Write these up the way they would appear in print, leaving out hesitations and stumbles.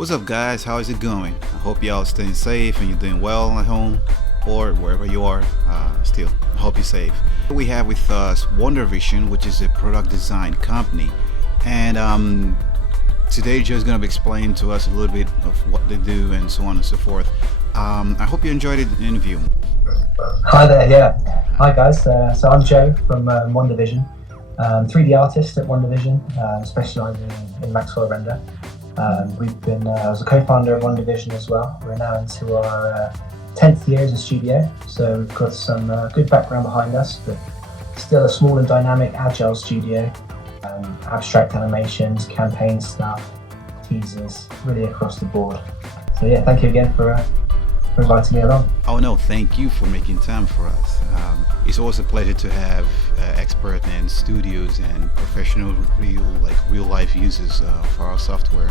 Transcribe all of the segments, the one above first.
What's up, guys? How is it going? I hope y'all staying safe and you're doing well at home or wherever you are. Still, I hope you're safe. We have with us WonderVision, which is a product design company, and today Joe's going to be explaining to us a little bit of what they do and so on and so forth. I hope you enjoyed the interview. Hi there, yeah. Hi guys, so I'm Joe from WonderVision, 3D artist at WonderVision, specialising in Maxwell Render. I was a co-founder of WonderVision as well. We're now into our 10th year as a studio, so we've got some good background behind us, but still a small and dynamic agile studio. Abstract animations, campaign stuff, teasers, really across the board. So yeah, thank you again for inviting me along. Oh no, thank you for making time for us. It's always a pleasure to have expert and studios and professional real life users for our software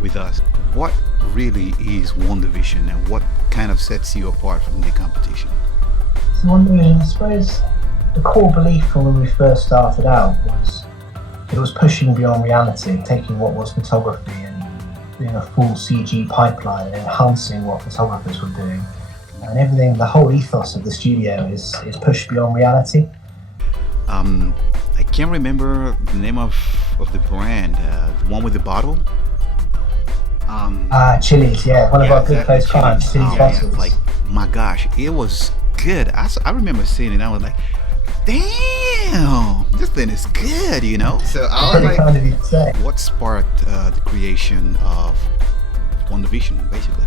with us. What really is WonderVision and what kind of sets you apart from the competition? So WonderVision, I suppose the core belief from when we first started out was it was pushing beyond reality, taking what was photography and doing a full CG pipeline and enhancing what photographers were doing. And everything, the whole ethos of the studio is pushed beyond reality. I can't remember the name of the brand, the one with the bottle. Chili's, yeah, one of our good close clients, Chili's bottles. Like, my gosh, it was good. I remember seeing it, I was like, damn, this thing is good, you know? So I was like, kind of you to say. What sparked the creation of WonderVision, basically?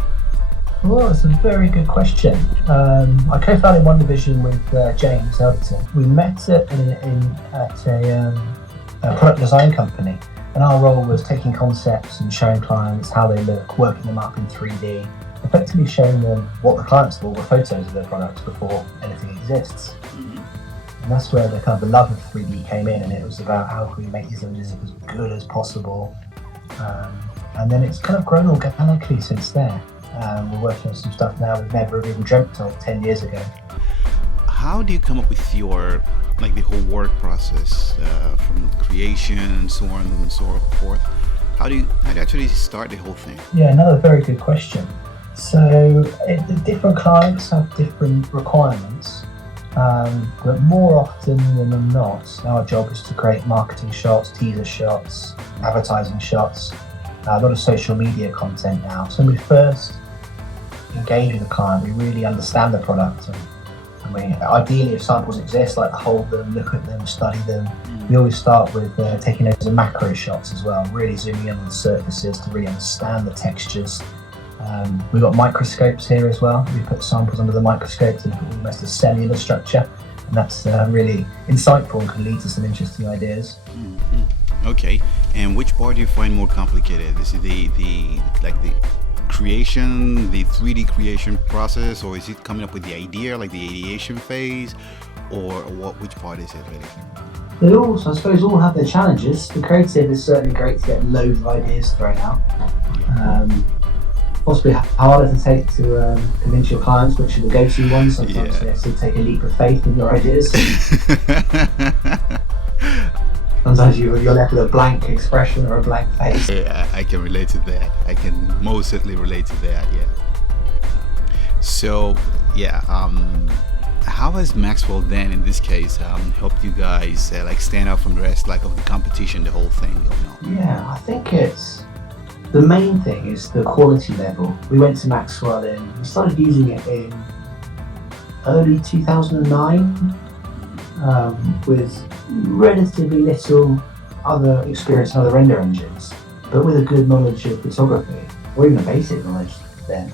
Well, it's a very good question. I co-founded WonderVision with James Elderton. We met at a product design company, and our role was taking concepts and showing clients how they look, working them up in 3D, effectively showing them what the clients saw were photos of their products before anything exists. And that's where the love of 3D came in, and it was about how can we make these images as good as possible. And then it's kind of grown organically since then. We're working on some stuff now we've never even dreamt of 10 years ago. How do you come up with your, the whole work process, from creation and so on and so forth? How do you actually start the whole thing? Yeah, another very good question. So the different clients have different requirements, but more often than not, our job is to create marketing shots, teaser shots, advertising shots, a lot of social media content now. So when we first engage with a client, we really understand the product, and we ideally, if samples exist, like hold them, look at them, study them. We always start with taking those as macro shots as well, really zooming in on the surfaces to really understand the textures. We've got microscopes here as well. We put samples under the microscope to look at almost a cellular structure, and that's really insightful and can lead to some interesting ideas. Okay, and which part do you find more complicated? This is the creation, the 3D creation process, or is it coming up with the idea, like the ideation phase, or what? Which part is it really? They all, I suppose, all have their challenges. The creative is certainly great to get loads of ideas thrown out. Possibly harder to take to convince your clients which are the go-to ones. Sometimes they have to take a leap of faith in your ideas. Sometimes you're left with a blank expression or a blank face. Yeah, I can relate to that. I can most certainly relate to that, yeah. So, yeah, how has Maxwell then, in this case, helped you guys stand out from the rest of the competition, the whole thing going on? Yeah, I think the main thing is the quality level. We went to Maxwell we started using it in early 2009 with relatively little other experience in other render engines, but with a good knowledge of photography, or even a basic knowledge then,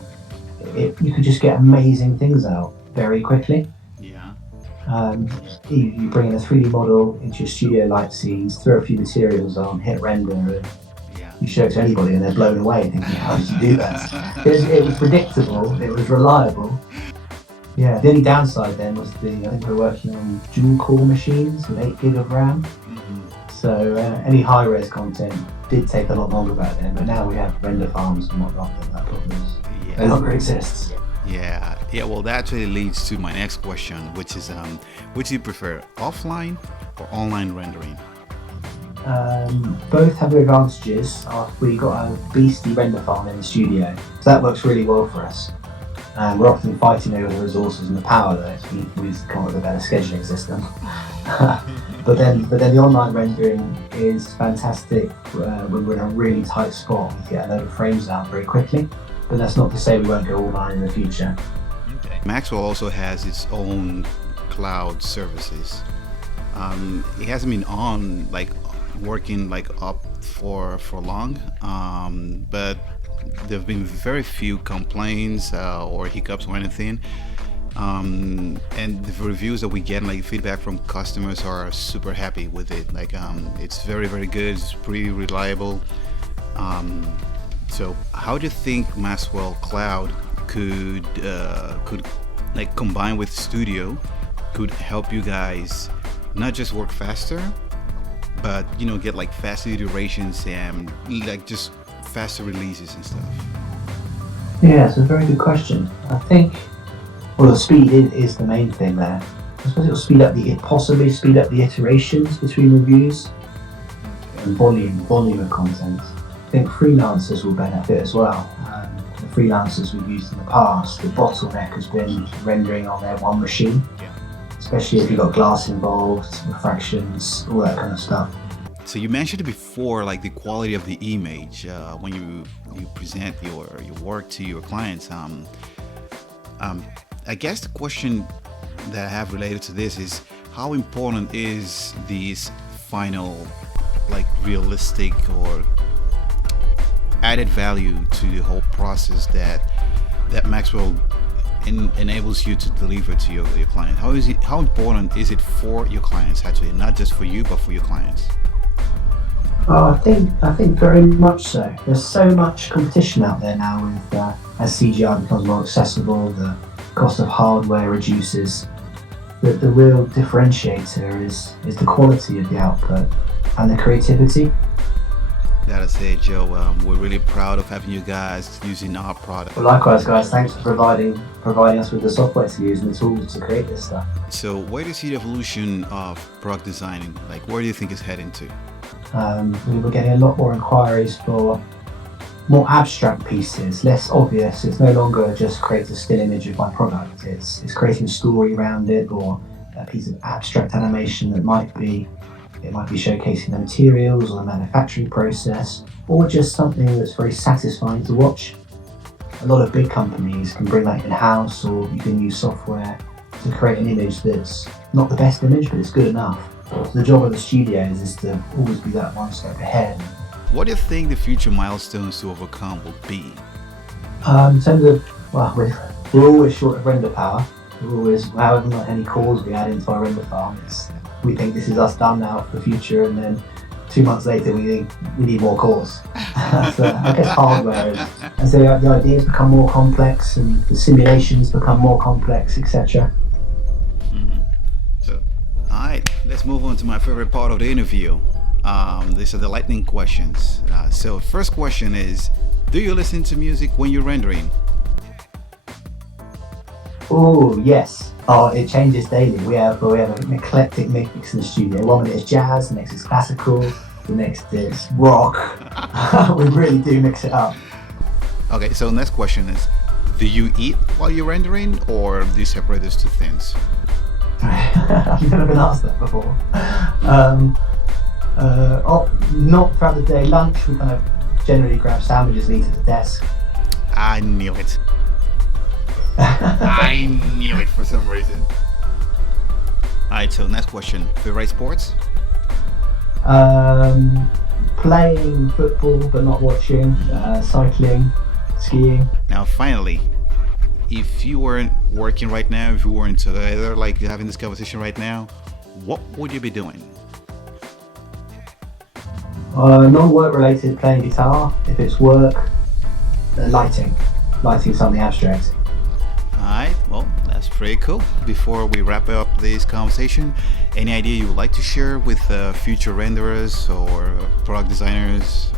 you could just get amazing things out very quickly. Yeah. You bring in a 3D model into your studio light scenes, throw a few materials on, hit render, and you show it to anybody and they're blown away thinking, how did you do that? It was predictable, it was reliable. Yeah, the only downside then was I think we're working on dual core machines with 8 gig of RAM. So any high-res content did take a lot longer back then, but now we have render farms and whatnot, that problem no longer exists. Yeah, well that actually leads to my next question, which is, which do you prefer, offline or online rendering? Both have their advantages. We've got a beastly render farm in the studio, so that works really well for us. We're often fighting over the resources and the power though. We've come up with a better scheduling system. but then the online rendering is fantastic. When we're in a really tight spot, we get a load of frames out very quickly. But that's not to say we won't go online in the future. Okay. Maxwell also has its own cloud services. It hasn't been on working up for long, but there have been very few complaints or hiccups or anything. And the reviews that we get, feedback from customers, are super happy with it. It's very, very good. It's pretty reliable. So how do you think Maxwell Cloud could combine with Studio could help you guys not just work faster, but get faster iterations and just faster releases and stuff? Yeah, it's a very good question. I think, well, the speed is the main thing there. I suppose it'll possibly speed up the iterations between reviews and volume of content. I think freelancers will benefit as well. The freelancers we've used in the past, the bottleneck has been rendering on their one machine, especially if you've got glass involved, refractions, all that kind of stuff. So you mentioned before, the quality of the image when you present your work to your clients. I guess the question that I have related to this is, how important is this final, realistic or added value to the whole process that Maxwell enables you to deliver to your client? How important is it for your clients, actually, not just for you but for your clients? I think very much so. There's so much competition out there now as CGI becomes more accessible, the cost of hardware reduces. The real differentiator is the quality of the output and the creativity. Gotta say, Joe, we're really proud of having you guys using our product. Well, likewise, guys, thanks for providing us with the software to use and the tools to create this stuff. So where do you see the evolution of product designing? Where do you think it's heading to? We're getting a lot more inquiries for more abstract pieces, less obvious. It's no longer just create a still image of my product. It's creating a story around it, or a piece of abstract animation that might be showcasing the materials or the manufacturing process, or just something that's very satisfying to watch. A lot of big companies can bring that in-house, or you can use software to create an image that's not the best image, but it's good enough. So the job of the studios is to always be that one step ahead. What do you think the future milestones to overcome will be? In terms of, we're always short of render power. We're always, however many cores we add into our render farm, we think this is us done now for the future, and then 2 months later we think we need more cores. So I guess hardware is, as the ideas become more complex and the simulations become more complex, etc. So, alright, let's move on to my favorite part of the interview. These are the lightning questions. So first question is, do you listen to music when you're rendering? Oh, yes. Oh, it changes daily. We have an eclectic mix in the studio. 1 minute is jazz, the next is classical, the next is rock. We really do mix it up. Okay, so next question is, do you eat while you're rendering, or do you separate those two things? I've never been asked that before. Not throughout the day. Lunch, we kind of generally grab sandwiches and eat at the desk. I knew it. I knew it for some reason. Alright, so next question. Favorite sports? Playing football but not watching, cycling, skiing. Now finally, if you weren't working right now, if you weren't together, having this conversation right now, what would you be doing? Non-work related, playing guitar. If it's work, lighting something abstract. Alright, well, that's pretty cool. Before we wrap up this conversation, any idea you would like to share with future renderers or product designers?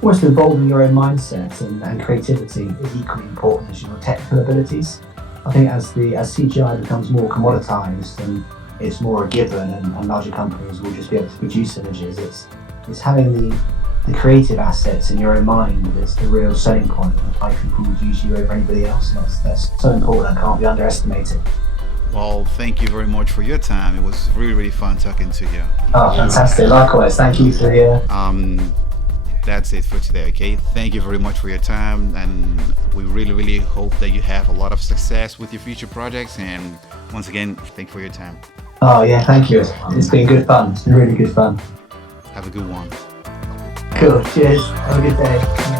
Almost involving your own mindset and creativity is equally important as your technical abilities. I think as CGI becomes more commoditized and it's more a given, and larger companies will just be able to produce images, it's It's having the creative assets in your own mind that's the real selling point and why people would use you over anybody else. And that's so important and can't be underestimated. Well, thank you very much for your time. It was really, really fun talking to you. Oh, fantastic. Likewise. Thank you for the... That's it for today, okay? Thank you very much for your time, and we really, really hope that you have a lot of success with your future projects. And once again, thank you for your time. Oh, yeah, thank you. It's been good fun. It's been really good fun. Have a good one. Cool. Cheers. Have a good day.